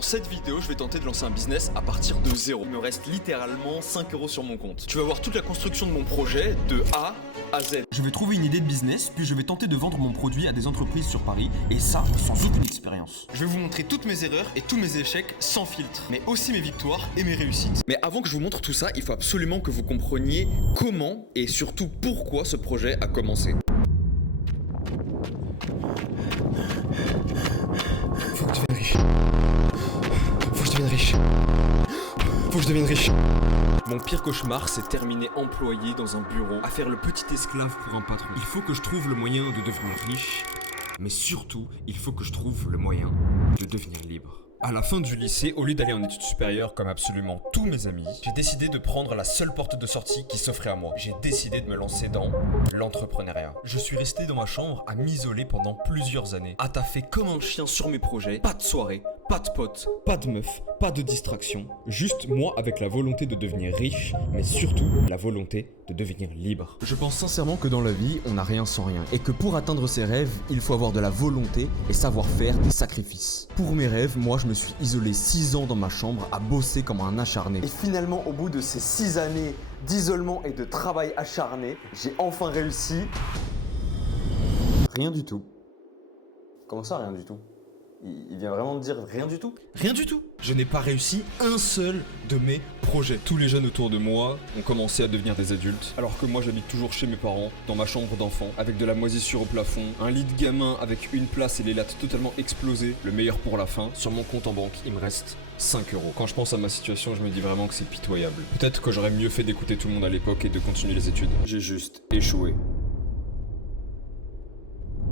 Dans cette vidéo, je vais tenter de lancer un business à partir de zéro. Il me reste littéralement 5 € sur mon compte. Tu vas voir toute la construction de mon projet de A à Z. Je vais trouver une idée de business, puis je vais tenter de vendre mon produit à des entreprises sur Paris, et ça, sans aucune expérience. Je vais vous montrer toutes mes erreurs et tous mes échecs sans filtre, mais aussi mes victoires et mes réussites. Mais avant que je vous montre tout ça, il faut absolument que vous compreniez comment et surtout pourquoi ce projet a commencé. Faut que je devienne riche. Faut que je devienne riche. Faut que je devienne riche. Mon pire cauchemar, c'est terminer employé dans un bureau, à faire le petit esclave pour un patron. Il faut que je trouve le moyen de devenir riche, mais surtout, il faut que je trouve le moyen de devenir libre. À la fin du lycée, au lieu d'aller en études supérieures comme absolument tous mes amis, j'ai décidé de prendre la seule porte de sortie qui s'offrait à moi. J'ai décidé de me lancer dans l'entrepreneuriat. Je suis resté dans ma chambre à m'isoler pendant plusieurs années, à taffer comme un chien sur mes projets. Pas de soirée, pas de potes, pas de meufs, pas de distraction. Juste moi avec la volonté de devenir riche, mais surtout la volonté de devenir libre. Je pense sincèrement que dans la vie, on n'a rien sans rien. Et que pour atteindre ses rêves, il faut avoir de la volonté et savoir faire des sacrifices. Pour mes rêves, moi je me suis isolé 6 ans dans ma chambre à bosser comme un acharné. Et finalement, au bout de ces 6 années d'isolement et de travail acharné, j'ai enfin réussi. Rien du tout. Comment ça, rien du tout? Il vient vraiment de dire rien du tout? Rien du tout. Je n'ai pas réussi un seul de mes projets. Tous les jeunes autour de moi ont commencé à devenir des adultes, alors que moi j'habite toujours chez mes parents, dans ma chambre d'enfant, avec de la moisissure au plafond, un lit de gamin avec une place et les lattes totalement explosées. Le meilleur pour la fin, sur mon compte en banque, il me reste 5 €. Quand je pense à ma situation, je me dis vraiment que c'est pitoyable. Peut-être que j'aurais mieux fait d'écouter tout le monde à l'époque et de continuer les études. J'ai juste échoué.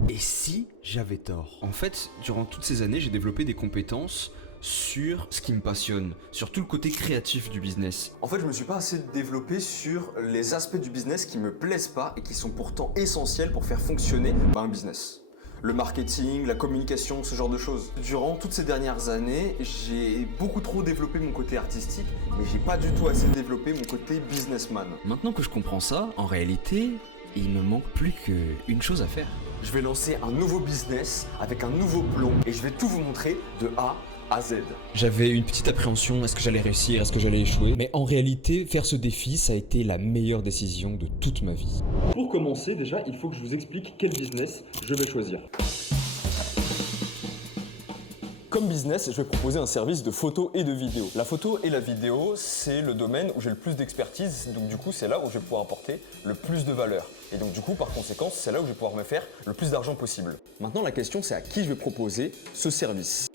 Et si j'avais tort? En fait, durant toutes ces années, j'ai développé des compétences sur ce qui me passionne, sur tout le côté créatif du business. En fait, je me suis pas assez développé sur les aspects du business qui me plaisent pas et qui sont pourtant essentiels pour faire fonctionner un business. Le marketing, la communication, ce genre de choses. Durant toutes ces dernières années, j'ai beaucoup trop développé mon côté artistique, mais j'ai pas du tout assez développé mon côté businessman. Maintenant que je comprends ça, en réalité, il me manque plus qu'une chose à faire. Je vais lancer un nouveau business avec un nouveau plan et je vais tout vous montrer de A à Z. J'avais une petite appréhension, est-ce que j'allais réussir, est-ce que j'allais échouer? Mais en réalité, faire ce défi, ça a été la meilleure décision de toute ma vie. Pour commencer, déjà, il faut que je vous explique quel business je vais choisir. Comme business, je vais proposer un service de photo et de vidéo. La photo et la vidéo, c'est le domaine où j'ai le plus d'expertise, donc du coup c'est là où je vais pouvoir apporter le plus de valeur. Et donc du coup, par conséquent, c'est là où je vais pouvoir me faire le plus d'argent possible. Maintenant, la question c'est à qui je vais proposer ce service.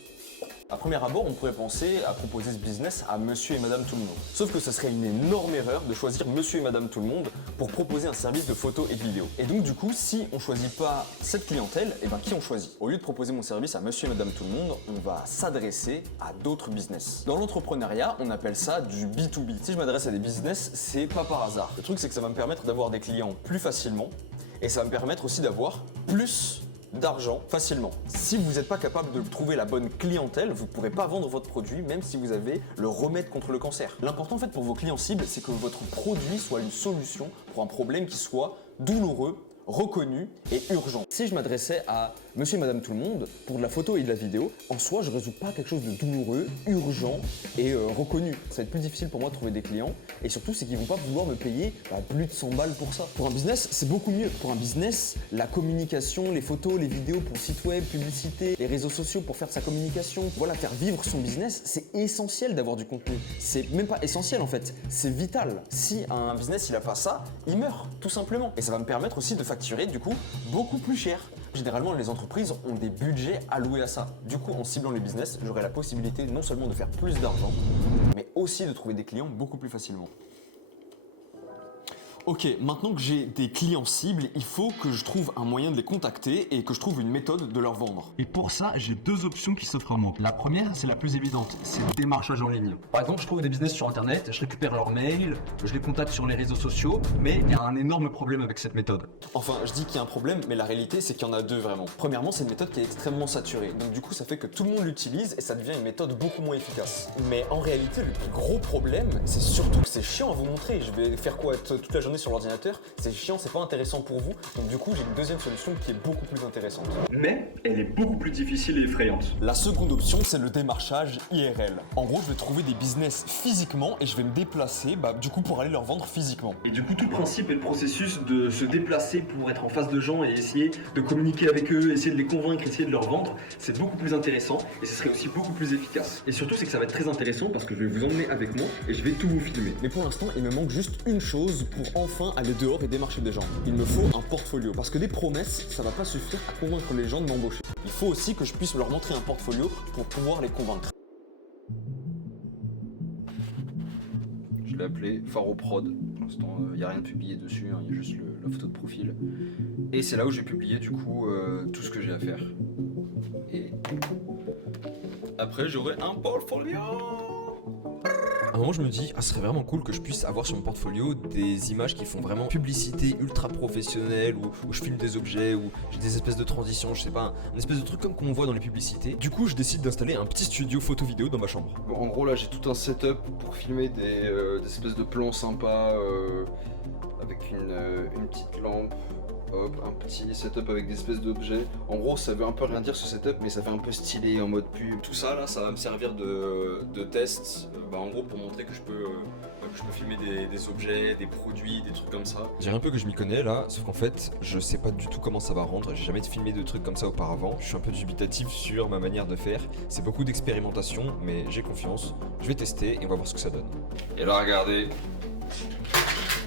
À premier abord, on pourrait penser à proposer ce business à monsieur et madame tout le monde. Sauf que ce serait une énorme erreur de choisir monsieur et madame tout le monde pour proposer un service de photo et de vidéo. Et donc du coup, si on choisit pas cette clientèle, et ben qui on choisit? Au lieu de proposer mon service à monsieur et madame tout le monde, on va s'adresser à d'autres business. Dans l'entrepreneuriat, on appelle ça du B2B. Si je m'adresse à des business, c'est pas par hasard. Le truc, c'est que ça va me permettre d'avoir des clients plus facilement et ça va me permettre aussi d'avoir plus d'argent facilement. Si vous n'êtes pas capable de trouver la bonne clientèle, vous ne pourrez pas vendre votre produit même si vous avez le remède contre le cancer. L'important en fait pour vos clients cibles, c'est que votre produit soit une solution pour un problème qui soit douloureux, reconnu et urgent. Si je m'adressais à monsieur et madame tout le monde pour de la photo et de la vidéo, en soi je ne résous pas quelque chose de douloureux, urgent et reconnu. Ça va être plus difficile pour moi de trouver des clients et surtout c'est qu'ils vont pas vouloir me payer plus de 100 balles pour ça. Pour un business, c'est beaucoup mieux. Pour un business, la communication, les photos, les vidéos pour site web, publicité, les réseaux sociaux pour faire de sa communication, voilà, faire vivre son business, c'est essentiel d'avoir du contenu. C'est même pas essentiel en fait, c'est vital. Si un business il a pas ça, il meurt tout simplement. Et ça va me permettre aussi de facturer du coup beaucoup plus cher. Généralement, les entreprises ont des budgets alloués à ça. Du coup, en ciblant les business, j'aurai la possibilité non seulement de faire plus d'argent, mais aussi de trouver des clients beaucoup plus facilement. Ok, maintenant que j'ai des clients cibles, il faut que je trouve un moyen de les contacter et que je trouve une méthode de leur vendre. Et pour ça, j'ai deux options qui s'offrent à moi. La première, c'est la plus évidente, c'est le démarchage en ligne. Par exemple, je trouve des business sur internet, je récupère leurs mails, je les contacte sur les réseaux sociaux, mais il y a un énorme problème avec cette méthode. Enfin, je dis qu'il y a un problème, mais la réalité, c'est qu'il y en a deux vraiment. Premièrement, c'est une méthode qui est extrêmement saturée, donc du coup, ça fait que tout le monde l'utilise et ça devient une méthode beaucoup moins efficace. Mais en réalité, le plus gros problème, c'est surtout que c'est chiant à vous montrer. Je vais faire quoi, toute la journée journée sur l'ordinateur, c'est chiant, c'est pas intéressant pour vous. Donc du coup, j'ai une deuxième solution qui est beaucoup plus intéressante. Mais elle est beaucoup plus difficile et effrayante. La seconde option, c'est le démarchage IRL. En gros, je vais trouver des business physiquement et je vais me déplacer du coup pour aller leur vendre physiquement. Et du coup, tout le principe et le processus de se déplacer pour être en face de gens et essayer de communiquer avec eux, essayer de les convaincre, essayer de leur vendre, c'est beaucoup plus intéressant et ce serait aussi beaucoup plus efficace. Et surtout, c'est que ça va être très intéressant parce que je vais vous emmener avec moi et je vais tout vous filmer. Mais pour l'instant, il me manque juste une chose pour enfin aller dehors et démarcher des gens. Il me faut un portfolio parce que des promesses, ça va pas suffire à convaincre les gens de m'embaucher. Il faut aussi que je puisse leur montrer un portfolio pour pouvoir les convaincre. Je l'ai appelé Faro Prod. Pour l'instant, il n'y a rien de publié dessus, il y a juste la photo de profil. Et c'est là où j'ai publié du coup tout ce que j'ai à faire. Et après, j'aurai un portfolio. À un moment, je me dis, ce serait vraiment cool que je puisse avoir sur mon portfolio des images qui font vraiment publicité ultra professionnelle, où je filme des objets, où j'ai des espèces de transitions, je sais pas, un espèce de truc comme qu'on voit dans les publicités. Du coup, je décide d'installer un petit studio photo-vidéo dans ma chambre. Bon, en gros, là, j'ai tout un setup pour filmer des espèces de plans sympas avec une petite lampe. Hop, un petit setup avec des espèces d'objets. En gros, ça veut un peu rien dire ce setup, mais ça fait un peu stylé en mode pub. Tout ça là, ça va me servir de test. En gros, pour montrer que je peux filmer des objets, des produits, des trucs comme ça. Je dirais un peu que je m'y connais là, sauf qu'en fait, je sais pas du tout comment ça va rendre. J'ai jamais filmé de trucs comme ça auparavant. Je suis un peu dubitatif sur ma manière de faire. C'est beaucoup d'expérimentation, mais j'ai confiance. Je vais tester et on va voir ce que ça donne. Et là, regardez.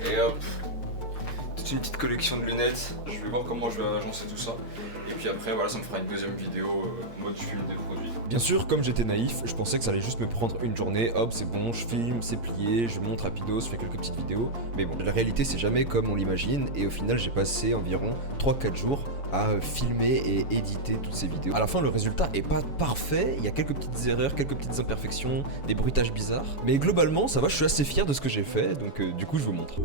Et hop. Une petite collection de lunettes, je vais voir comment je vais agencer tout ça et puis après voilà, ça me fera une deuxième vidéo mode je filme des produits. Bien sûr, comme j'étais naïf, je pensais que ça allait juste me prendre une journée, hop c'est bon, je filme, c'est plié, je monte rapidos, je fais quelques petites vidéos, mais bon, la réalité c'est jamais comme on l'imagine et au final j'ai passé environ 3-4 jours à filmer et éditer toutes ces vidéos. À la fin le résultat est pas parfait, il y a quelques petites erreurs, quelques petites imperfections, des bruitages bizarres, mais globalement ça va, je suis assez fier de ce que j'ai fait, donc du coup je vous montre.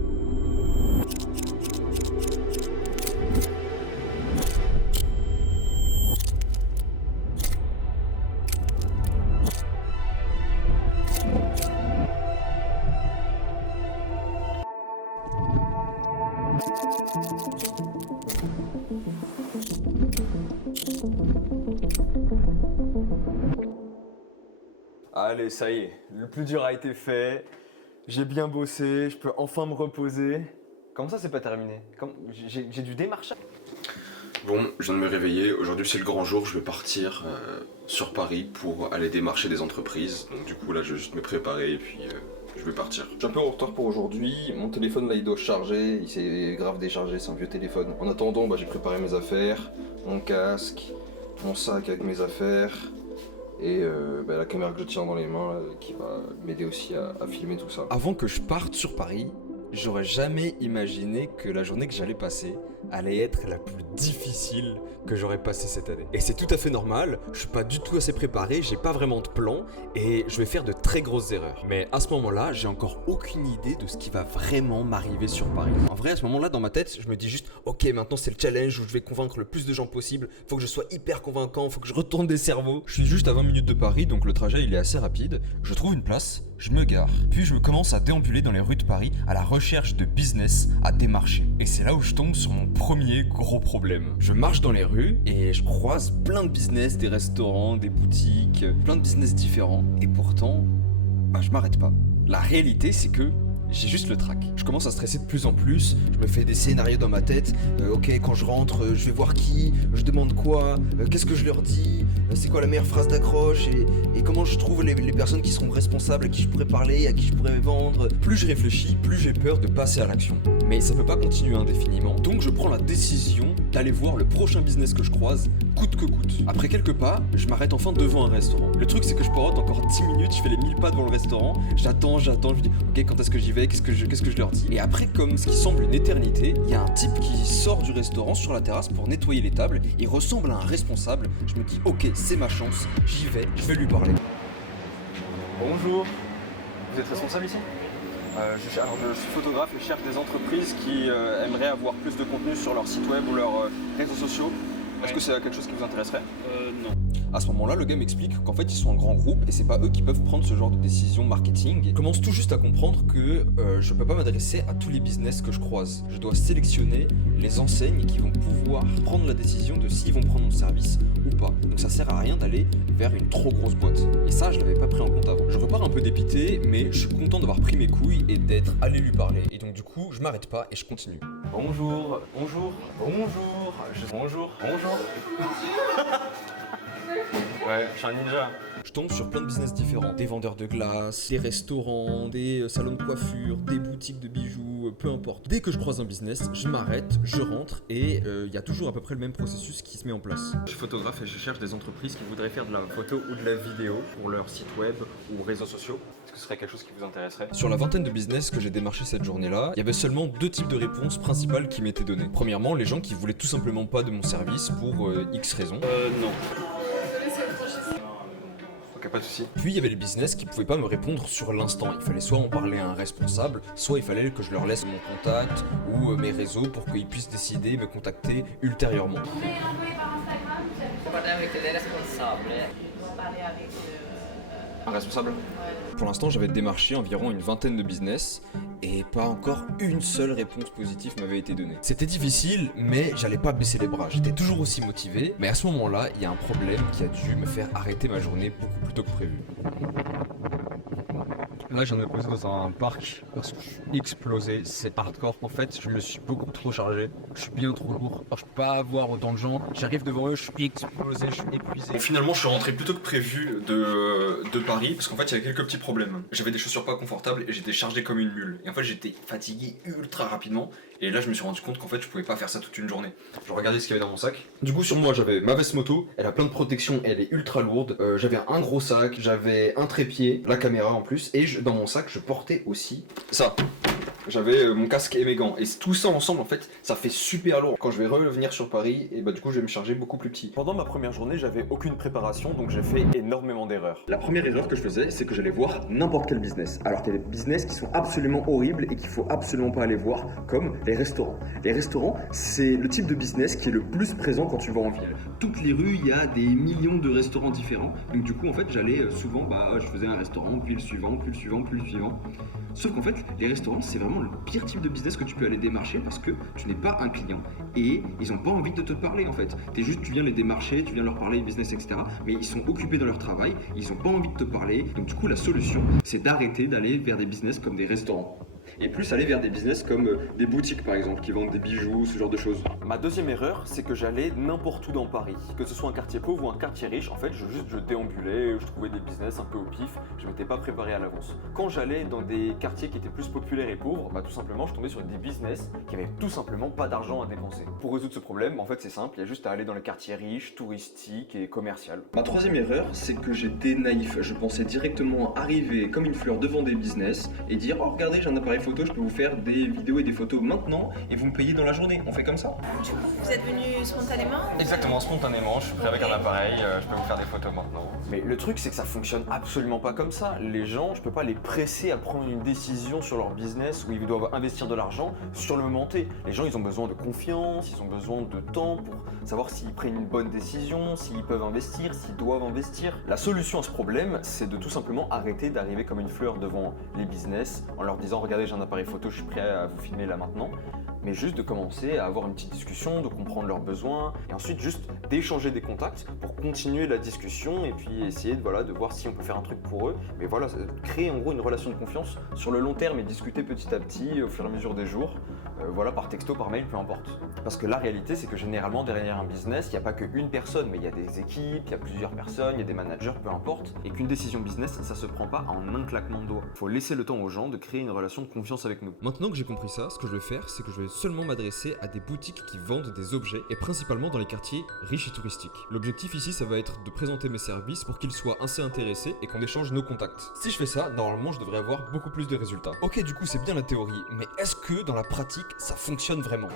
Allez, ça y est, le plus dur a été fait. J'ai bien bossé, je peux enfin me reposer. Comment ça, c'est pas terminé? J'ai du démarchage. Bon, je viens de me réveiller, aujourd'hui c'est le grand jour, je vais partir sur Paris pour aller démarcher des entreprises. Donc du coup là je vais juste me préparer et puis je vais partir. Je suis un peu en retard pour aujourd'hui, mon téléphone là il doit charger, il s'est grave déchargé, c'est un vieux téléphone. En attendant, j'ai préparé mes affaires, mon casque, mon sac avec mes affaires et la caméra que je tiens dans les mains là, qui va m'aider aussi à filmer tout ça. Avant que je parte sur Paris, j'aurais jamais imaginé que la journée que j'allais passer allait être la plus difficile que j'aurais passée cette année. Et c'est tout à fait normal, je suis pas du tout assez préparé, j'ai pas vraiment de plan et je vais faire de très grosses erreurs. Mais à ce moment-là, j'ai encore aucune idée de ce qui va vraiment m'arriver sur Paris. En vrai, à ce moment-là, dans ma tête, je me dis juste ok, maintenant c'est le challenge où je vais convaincre le plus de gens possible, faut que je sois hyper convaincant, faut que je retourne des cerveaux. Je suis juste à 20 minutes de Paris, donc le trajet il est assez rapide. Je trouve une place, je me gare, puis je commence à déambuler dans les rues de Paris à la recherche de business à démarcher. Et c'est là où je tombe sur mon premier gros problème. Je marche dans les rues et je croise plein de business, des restaurants, des boutiques, plein de business différents. Et pourtant, je m'arrête pas. La réalité, c'est que j'ai juste le trac. Je commence à stresser de plus en plus, je me fais des scénarios dans ma tête. Ok, quand je rentre, je vais voir qui, je demande quoi, qu'est-ce que je leur dis, c'est quoi la meilleure phrase d'accroche et comment je trouve les personnes qui seront responsables, à qui je pourrais parler, à qui je pourrais vendre. Plus je réfléchis, plus j'ai peur de passer à l'action. Mais ça peut pas continuer indéfiniment, donc je prends la décision d'aller voir le prochain business que je croise, coûte que coûte. Après quelques pas, je m'arrête enfin devant un restaurant. Le truc c'est que je poireaute encore 10 minutes, je fais les 1000 pas devant le restaurant, j'attends, je me dis ok, quand est-ce que j'y vais, qu'est-ce que je leur dis. Et après, comme ce qui semble une éternité, il y a un type qui sort du restaurant sur la terrasse pour nettoyer les tables, il ressemble à un responsable, je me dis ok, c'est ma chance, j'y vais, je vais lui parler. Bonjour, vous êtes responsable ici? Je suis photographe et je cherche des entreprises qui aimeraient avoir plus de contenu sur leur site web ou leurs réseaux sociaux. Est-ce que c'est quelque chose qui vous intéresserait? Non. À ce moment-là, le gars m'explique qu'en fait ils sont un grand groupe et c'est pas eux qui peuvent prendre ce genre de décision marketing. Je commence tout juste à comprendre que je peux pas m'adresser à tous les business que je croise. Je dois sélectionner les enseignes qui vont pouvoir prendre la décision de s'ils vont prendre mon service ou pas. Donc ça sert à rien d'aller vers une trop grosse boîte. Et ça, je l'avais pas pris en compte avant. Je repars un peu dépité, mais je suis content d'avoir pris mes couilles et d'être allé lui parler. Et donc du coup, je m'arrête pas et je continue. Bonjour. Ouais, je suis un ninja. Je tombe sur plein de business différents. Des vendeurs de glace, des restaurants, des salons de coiffure, des boutiques de bijoux, peu importe. Dès que je croise un business, je m'arrête, je rentre et il y a toujours à peu près le même processus qui se met en place. Je suis photographe et je cherche des entreprises qui voudraient faire de la photo ou de la vidéo pour leur site web ou réseaux sociaux. Est-ce que ce serait quelque chose qui vous intéresserait? Sur la vingtaine de business que j'ai démarché cette journée-là, il y avait seulement 2 types de réponses principales qui m'étaient données. Premièrement, les gens qui voulaient tout simplement pas de mon service pour X raisons. Non. Ok, pas de soucis. Puis il y avait les business qui pouvaient pas me répondre sur l'instant. Il fallait soit en parler à un responsable, soit il fallait que je leur laisse mon contact ou mes réseaux pour qu'ils puissent décider me contacter ultérieurement. Vous pouvez envoyer par Instagram, vous parler avec les responsables. parler avec Un responsable? Pour l'instant, j'avais démarché environ une vingtaine de business et pas encore une seule réponse positive m'avait été donnée. C'était difficile, mais j'allais pas baisser les bras. J'étais toujours aussi motivé, mais à ce moment-là, il y a un problème qui a dû me faire arrêter ma journée beaucoup plus tôt que prévu. Là, j'en ai posé dans un parc parce que je suis explosé. C'est hardcore. En fait, je me suis beaucoup trop chargé. Je suis bien trop lourd. Alors, je peux pas avoir autant de gens. J'arrive devant eux, je suis explosé, je suis épuisé. Bon, finalement, je suis rentré plus tôt que prévu de Paris parce qu'en fait, il y avait quelques petits problèmes. J'avais des chaussures pas confortables et j'étais chargé comme une mule. Et en fait, j'étais fatigué ultra rapidement. Et là, je me suis rendu compte qu'en fait, je pouvais pas faire ça toute une journée. Je regardais ce qu'il y avait dans mon sac. Du coup, sur moi, j'avais ma veste moto. Elle a plein de protection, elle est ultra lourde. J'avais un gros sac, j'avais un trépied, la caméra en plus. Et dans mon sac, je portais aussi ça. J'avais mon casque et mes gants. Et tout ça ensemble, en fait, ça fait super lourd. Quand je vais revenir sur Paris, et bah du coup, je vais me charger beaucoup plus petit. Pendant ma première journée, j'avais aucune préparation, donc j'ai fait énormément d'erreurs. La première erreur que je faisais, c'est que j'allais voir n'importe quel business. Alors qu'il y a des business qui sont absolument horribles et qu'il faut absolument pas aller voir, comme les restaurants. Les restaurants, c'est le type de business qui est le plus présent quand tu vas en ville. Toutes les rues, il y a des millions de restaurants différents. Donc du coup, en fait, j'allais souvent, je faisais un restaurant, puis le suivant, puis le suivant, puis le suivant. Sauf qu'en fait, les restaurants, c'est vraiment le pire type de business que tu peux aller démarcher parce que tu n'es pas un client et ils n'ont pas envie de te parler en fait. Tu viens les démarcher, tu viens leur parler business, etc. Mais ils sont occupés dans leur travail, ils n'ont pas envie de te parler. Donc du coup, la solution, c'est d'arrêter d'aller vers des business comme des restaurants. Et plus aller vers des business comme des boutiques par exemple, qui vendent des bijoux, ce genre de choses. Ma deuxième erreur, c'est que j'allais n'importe où dans Paris. Que ce soit un quartier pauvre ou un quartier riche, en fait, je déambulais, je trouvais des business un peu au pif, je m'étais pas préparé à l'avance. Quand j'allais dans des quartiers qui étaient plus populaires et pauvres, tout simplement, je tombais sur des business qui avaient tout simplement pas d'argent à dépenser. Pour résoudre ce problème, en fait, c'est simple, il y a juste à aller dans les quartiers riches, touristiques et commerciaux. Ma troisième erreur, c'est que j'étais naïf. Je pensais directement arriver comme une fleur devant des business et dire « Oh regardez, j'ai un appareil photo, je peux vous faire des vidéos et des photos maintenant et vous me payez dans la journée. » On fait comme ça. Du coup, vous êtes venu spontanément? Exactement, spontanément, je suis prêt avec un appareil, je peux vous faire des photos maintenant. Mais le truc, c'est que ça fonctionne absolument pas comme ça. Les gens, je peux pas les presser à prendre une décision sur leur business où ils doivent investir de l'argent sur le moment T. Les gens, ils ont besoin de confiance, ils ont besoin de temps pour savoir s'ils prennent une bonne décision, s'ils peuvent investir, s'ils doivent investir. La solution à ce problème, c'est de tout simplement arrêter d'arriver comme une fleur devant les business en leur disant « Regardez, j'ai un appareil photo, je suis prêt à vous filmer là maintenant ». Mais juste de commencer à avoir une petite discussion, de comprendre leurs besoins, et ensuite juste d'échanger des contacts pour continuer la discussion et puis essayer de voir si on peut faire un truc pour eux. Mais voilà, créer en gros une relation de confiance sur le long terme et discuter petit à petit au fur et à mesure des jours, par texto, par mail, peu importe. Parce que la réalité, c'est que généralement derrière un business, il n'y a pas qu'une personne, mais il y a des équipes, il y a plusieurs personnes, il y a des managers, peu importe. Et qu'une décision business, ça se prend pas en un claquement de doigts. Il faut laisser le temps aux gens de créer une relation de confiance avec nous. Maintenant que j'ai compris ça, ce que je vais faire, c'est que je vais seulement m'adresser à des boutiques qui vendent des objets et principalement dans les quartiers riches et touristiques. L'objectif ici, ça va être de présenter mes services pour qu'ils soient assez intéressés et qu'on échange nos contacts. Si je fais ça, normalement, je devrais avoir beaucoup plus de résultats. Ok, du coup, c'est bien la théorie, mais est-ce que dans la pratique, ça fonctionne vraiment?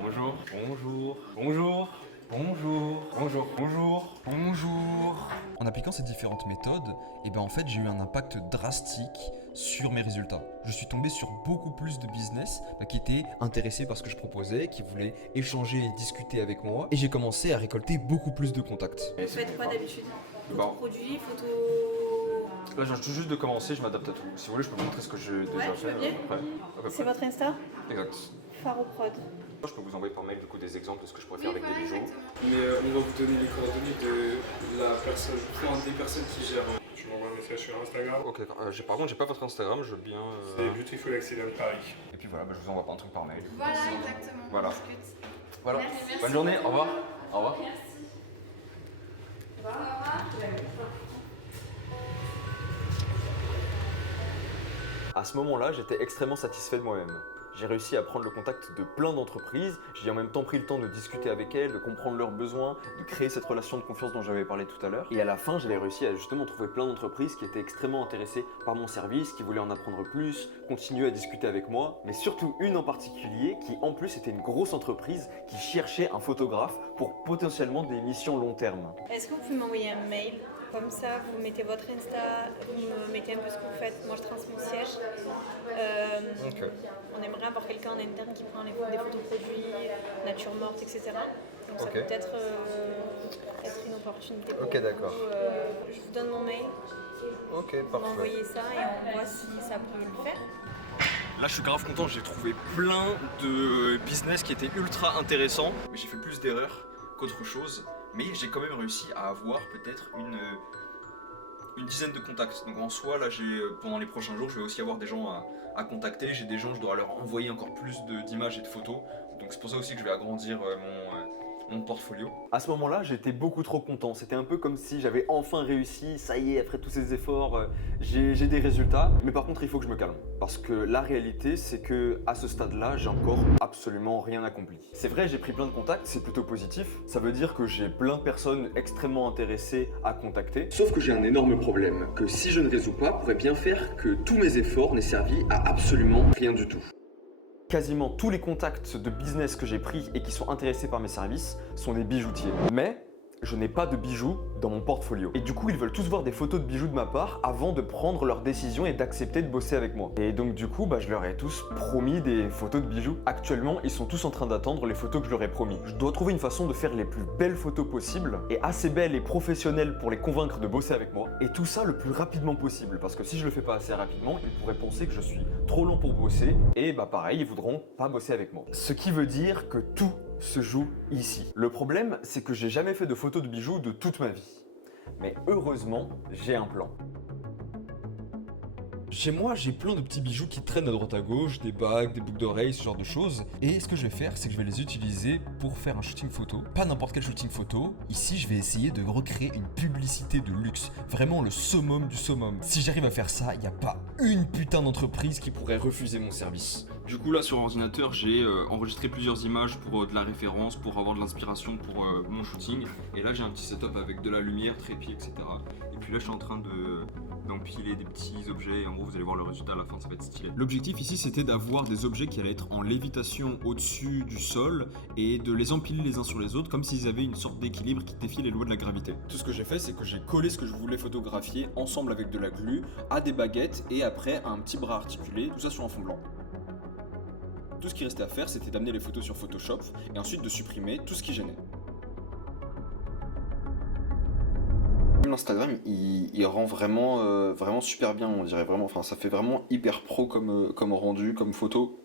Bonjour, bonjour, bonjour, bonjour, bonjour, bonjour, bonjour. On a appliquant ces différentes méthodes, et ben en fait j'ai eu un impact drastique sur mes résultats. Je suis tombé sur beaucoup plus de business qui étaient intéressés par ce que je proposais, qui voulaient échanger et discuter avec moi, et j'ai commencé à récolter beaucoup plus de contacts. Vous faites quoi d'habitude? Photo produit, photo... Là, je viens tout juste de commencer, je m'adapte à tout. Si vous voulez, je peux vous montrer ce que j'ai déjà fait. C'est votre Insta? Exact. Pharoprod. Je peux vous envoyer par mail du coup des exemples de ce que je pourrais faire avec des bijoux. Mais on va vous donner les coordonnées de la personne, des personnes qui gèrent. Tu m'envoies un message sur Instagram. Ok, par contre, j'ai pas votre Instagram, je veux bien. C'est Beautiful Accident Paris. Et puis voilà, je vous envoie pas un truc par mail. Voilà, exactement. Voilà. On discute. Voilà. Merci. Bonne journée, au revoir. Au revoir. Au revoir. À ce moment-là, j'étais extrêmement satisfait de moi-même. J'ai réussi à prendre le contact de plein d'entreprises, j'ai en même temps pris le temps de discuter avec elles, de comprendre leurs besoins, de créer cette relation de confiance dont j'avais parlé tout à l'heure. Et à la fin, j'avais réussi à justement trouver plein d'entreprises qui étaient extrêmement intéressées par mon service, qui voulaient en apprendre plus, continuer à discuter avec moi, mais surtout une en particulier qui en plus était une grosse entreprise qui cherchait un photographe pour potentiellement des missions long terme. Est-ce que vous pouvez m'envoyer un mail? Comme ça, vous mettez votre Insta, vous me mettez un peu ce que vous faites. Moi, je transmets au siège. On aimerait avoir quelqu'un en interne qui prend des photos produits, nature morte, etc. Donc ça peut être une opportunité pour vous. D'accord. Je vous donne mon mail. Ok, Vous m'envoyez ça et on voit si ça peut le faire. Là, je suis grave content, j'ai trouvé plein de business qui étaient ultra intéressants. Mais j'ai fait plus d'erreurs qu'autre chose. Mais j'ai quand même réussi à avoir peut-être une dizaine de contacts. Donc en soi, là, pendant les prochains jours, je vais aussi avoir des gens à contacter. J'ai des gens, je dois leur envoyer encore plus d'images et de photos. Donc c'est pour ça aussi que je vais agrandir mon portfolio. À ce moment-là, j'étais beaucoup trop content. C'était un peu comme si j'avais enfin réussi. Ça y est, après tous ces efforts, j'ai des résultats. Mais par contre, il faut que je me calme. Parce que la réalité, c'est que à ce stade-là, j'ai encore absolument rien accompli. C'est vrai, j'ai pris plein de contacts, c'est plutôt positif. Ça veut dire que j'ai plein de personnes extrêmement intéressées à contacter. Sauf que j'ai un énorme problème, que si je ne résous pas, pourrait bien faire que tous mes efforts n'aient servi à absolument rien du tout. Quasiment tous les contacts de business que j'ai pris et qui sont intéressés par mes services sont des bijoutiers. Mais je n'ai pas de bijoux dans mon portfolio. Et du coup, ils veulent tous voir des photos de bijoux de ma part avant de prendre leur décision et d'accepter de bosser avec moi. Et donc du coup, je leur ai tous promis des photos de bijoux. Actuellement, ils sont tous en train d'attendre les photos que je leur ai promis. Je dois trouver une façon de faire les plus belles photos possibles et assez belles et professionnelles pour les convaincre de bosser avec moi. Et tout ça le plus rapidement possible. Parce que si je le fais pas assez rapidement, ils pourraient penser que je suis trop lent pour bosser. Et pareil, ils voudront pas bosser avec moi. Ce qui veut dire que tout se joue ici. Le problème, c'est que j'ai jamais fait de photos de bijoux de toute ma vie. Mais heureusement, j'ai un plan. Chez moi, j'ai plein de petits bijoux qui traînent à droite à gauche, des bagues, des boucles d'oreilles, ce genre de choses. Et ce que je vais faire, c'est que je vais les utiliser pour faire un shooting photo. Pas n'importe quel shooting photo. Ici, je vais essayer de recréer une publicité de luxe. Vraiment le summum du summum. Si j'arrive à faire ça, il n'y a pas une putain d'entreprise qui pourrait refuser mon service. Du coup, là, sur ordinateur, j'ai enregistré plusieurs images pour de la référence, pour avoir de l'inspiration pour mon shooting. Et là, j'ai un petit setup avec de la lumière, trépied, etc. Et puis là, je suis en train d'empiler des petits objets. Et en gros, vous allez voir le résultat à la fin, ça va être stylé. L'objectif ici, c'était d'avoir des objets qui allaient être en lévitation au-dessus du sol et de les empiler les uns sur les autres comme s'ils avaient une sorte d'équilibre qui défie les lois de la gravité. Tout ce que j'ai fait, c'est que j'ai collé ce que je voulais photographier ensemble avec de la glu à des baguettes et après à un petit bras articulé, tout ça sur un fond blanc. Tout ce qui restait à faire, c'était d'amener les photos sur Photoshop et ensuite de supprimer tout ce qui gênait. L'Instagram, il rend vraiment super bien, on dirait vraiment. Enfin, ça fait vraiment hyper pro comme rendu, comme photo.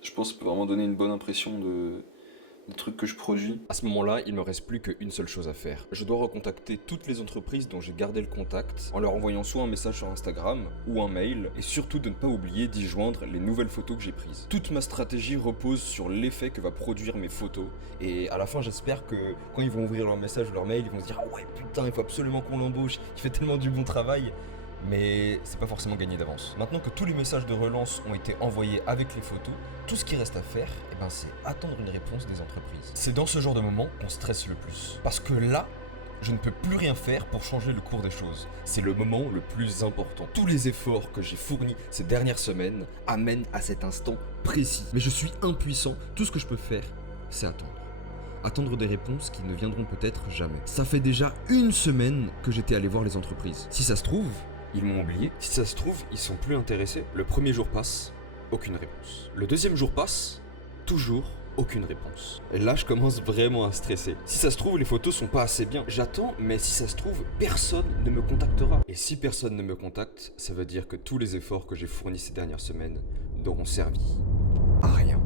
Je pense que ça peut vraiment donner une bonne impression des trucs que je produis. À ce moment-là, il me reste plus qu'une seule chose à faire. Je dois recontacter toutes les entreprises dont j'ai gardé le contact en leur envoyant soit un message sur Instagram ou un mail et surtout de ne pas oublier d'y joindre les nouvelles photos que j'ai prises. Toute ma stratégie repose sur l'effet que va produire mes photos et à la fin j'espère que quand ils vont ouvrir leur message ou leur mail, ils vont se dire « Ah ouais putain, il faut absolument qu'on l'embauche, il fait tellement du bon travail !» Mais c'est pas forcément gagné d'avance. Maintenant que tous les messages de relance ont été envoyés avec les photos, tout ce qui reste à faire, c'est attendre une réponse des entreprises. C'est dans ce genre de moment qu'on stresse le plus. Parce que là, je ne peux plus rien faire pour changer le cours des choses. C'est le moment le plus important. Tous les efforts que j'ai fournis ces dernières semaines amènent à cet instant précis. Mais je suis impuissant. Tout ce que je peux faire, c'est attendre. attendre des réponses qui ne viendront peut-être jamais. Ça fait déjà une semaine que j'étais allé voir les entreprises. Si ça se trouve, ils m'ont oublié. Si ça se trouve, ils sont plus intéressés. Le premier jour passe, aucune réponse. Le deuxième jour passe, toujours aucune réponse. Et là, je commence vraiment à stresser. Si ça se trouve, les photos sont pas assez bien. J'attends, mais si ça se trouve, personne ne me contactera. Et si personne ne me contacte, ça veut dire que tous les efforts que j'ai fournis ces dernières semaines n'auront servi à rien.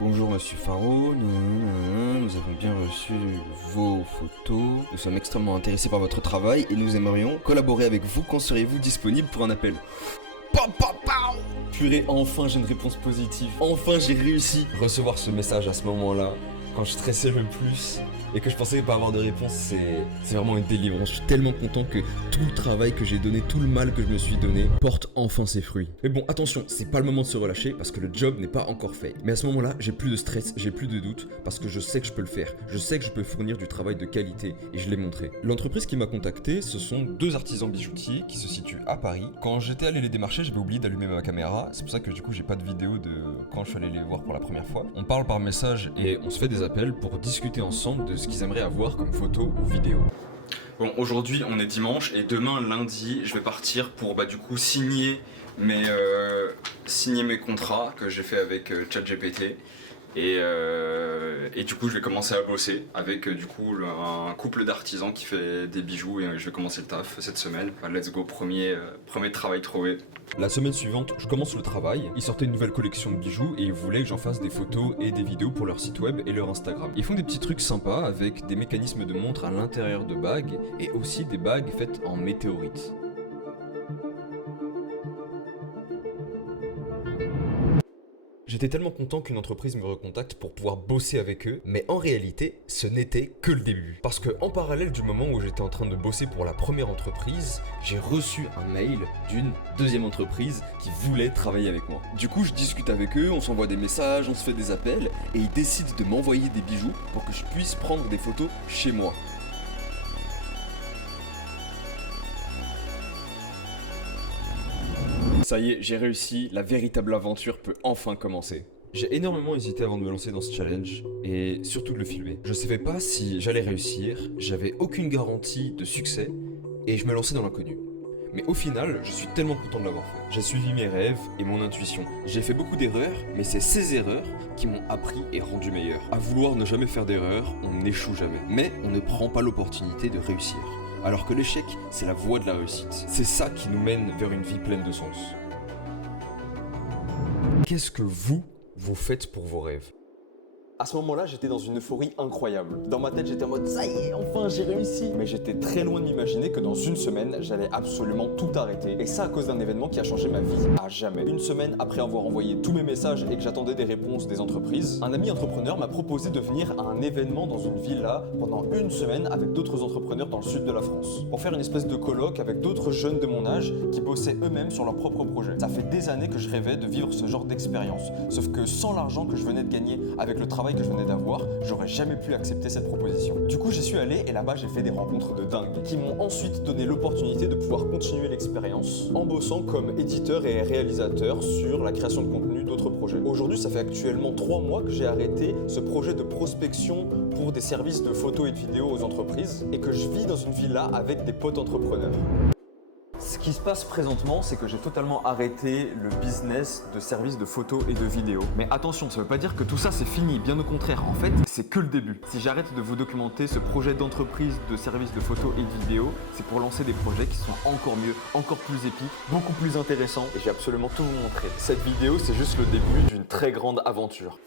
Bonjour Monsieur Faro, nous avons bien reçu vos photos. Nous sommes extrêmement intéressés par votre travail et nous aimerions collaborer avec vous. Quand seriez-vous disponible pour un appel? Purée, enfin j'ai une réponse positive. Enfin j'ai réussi. Recevoir ce message à ce moment-là, quand je stressais le plus et que je pensais pas avoir de réponse, c'est vraiment une délivrance. Je suis tellement content que tout le travail que j'ai donné, tout le mal que je me suis donné, porte enfin ses fruits. Mais bon, attention, c'est pas le moment de se relâcher parce que le job n'est pas encore fait. Mais à ce moment-là, j'ai plus de stress, j'ai plus de doute parce que je sais que je peux le faire. Je sais que je peux fournir du travail de qualité et je l'ai montré. L'entreprise qui m'a contacté, ce sont 2 artisans bijoutiers qui se situent à Paris. Quand j'étais allé les démarcher, j'avais oublié d'allumer ma caméra. C'est pour ça que du coup, j'ai pas de vidéo de quand je suis allé les voir pour la première fois. On parle par message et on se fait des appels pour discuter ensemble de ce qu'ils aimeraient avoir comme photo ou vidéo. Bon, aujourd'hui on est dimanche et demain lundi je vais partir pour du coup signer mes contrats que j'ai fait avec ChatGPT et du coup je vais commencer à bosser avec du coup un couple d'artisans qui fait des bijoux et je vais commencer le taf cette semaine. Let's go, premier travail trouvé. La semaine suivante, je commence le travail. Ils sortaient une nouvelle collection de bijoux et ils voulaient que j'en fasse des photos et des vidéos pour leur site web et leur Instagram. Ils font des petits trucs sympas avec des mécanismes de montre à l'intérieur de bagues et aussi des bagues faites en météorite. J'étais tellement content qu'une entreprise me recontacte pour pouvoir bosser avec eux, mais en réalité, ce n'était que le début. Parce que en parallèle du moment où j'étais en train de bosser pour la première entreprise, j'ai reçu un mail d'une deuxième entreprise qui voulait travailler avec moi. Du coup, je discute avec eux, on s'envoie des messages, on se fait des appels et ils décident de m'envoyer des bijoux pour que je puisse prendre des photos chez moi. Ça y est, j'ai réussi, la véritable aventure peut enfin commencer. J'ai énormément hésité avant de me lancer dans ce challenge et surtout de le filmer. Je savais pas si j'allais réussir, j'avais aucune garantie de succès et je me lançais dans l'inconnu. Mais au final, je suis tellement content de l'avoir fait. J'ai suivi mes rêves et mon intuition. J'ai fait beaucoup d'erreurs, mais c'est ces erreurs qui m'ont appris et rendu meilleur. À vouloir ne jamais faire d'erreurs, on n'échoue jamais. Mais on ne prend pas l'opportunité de réussir. Alors que l'échec, c'est la voie de la réussite. C'est ça qui nous mène vers une vie pleine de sens. Qu'est-ce que vous faites pour vos rêves ? À ce moment-là, j'étais dans une euphorie incroyable. Dans ma tête, j'étais en mode ça y est, enfin j'ai réussi. Mais j'étais très loin de m'imaginer que dans une semaine, j'allais absolument tout arrêter. Et ça à cause d'un événement qui a changé ma vie à jamais. Une semaine après avoir envoyé tous mes messages et que j'attendais des réponses des entreprises, un ami entrepreneur m'a proposé de venir à un événement dans une villa pendant une semaine avec d'autres entrepreneurs dans le sud de la France. Pour faire une espèce de colloque avec d'autres jeunes de mon âge qui bossaient eux-mêmes sur leurs propres projets. Ça fait des années que je rêvais de vivre ce genre d'expérience. Sauf que sans l'argent que je venais de gagner avec le travail que je venais d'avoir, j'aurais jamais pu accepter cette proposition. Du coup, j'y suis allé et là-bas, j'ai fait des rencontres de dingue qui m'ont ensuite donné l'opportunité de pouvoir continuer l'expérience en bossant comme éditeur et réalisateur sur la création de contenu d'autres projets. Aujourd'hui, ça fait actuellement 3 mois que j'ai arrêté ce projet de prospection pour des services de photos et de vidéos aux entreprises et que je vis dans une villa avec des potes entrepreneurs. Ce qui se passe présentement, c'est que j'ai totalement arrêté le business de services de photos et de vidéos. Mais attention, ça veut pas dire que tout ça c'est fini, bien au contraire. En fait, c'est que le début. Si j'arrête de vous documenter ce projet d'entreprise de services de photos et de vidéos, c'est pour lancer des projets qui sont encore mieux, encore plus épiques, beaucoup plus intéressants. Et j'ai absolument tout vous montrer. Cette vidéo, c'est juste le début d'une très grande aventure.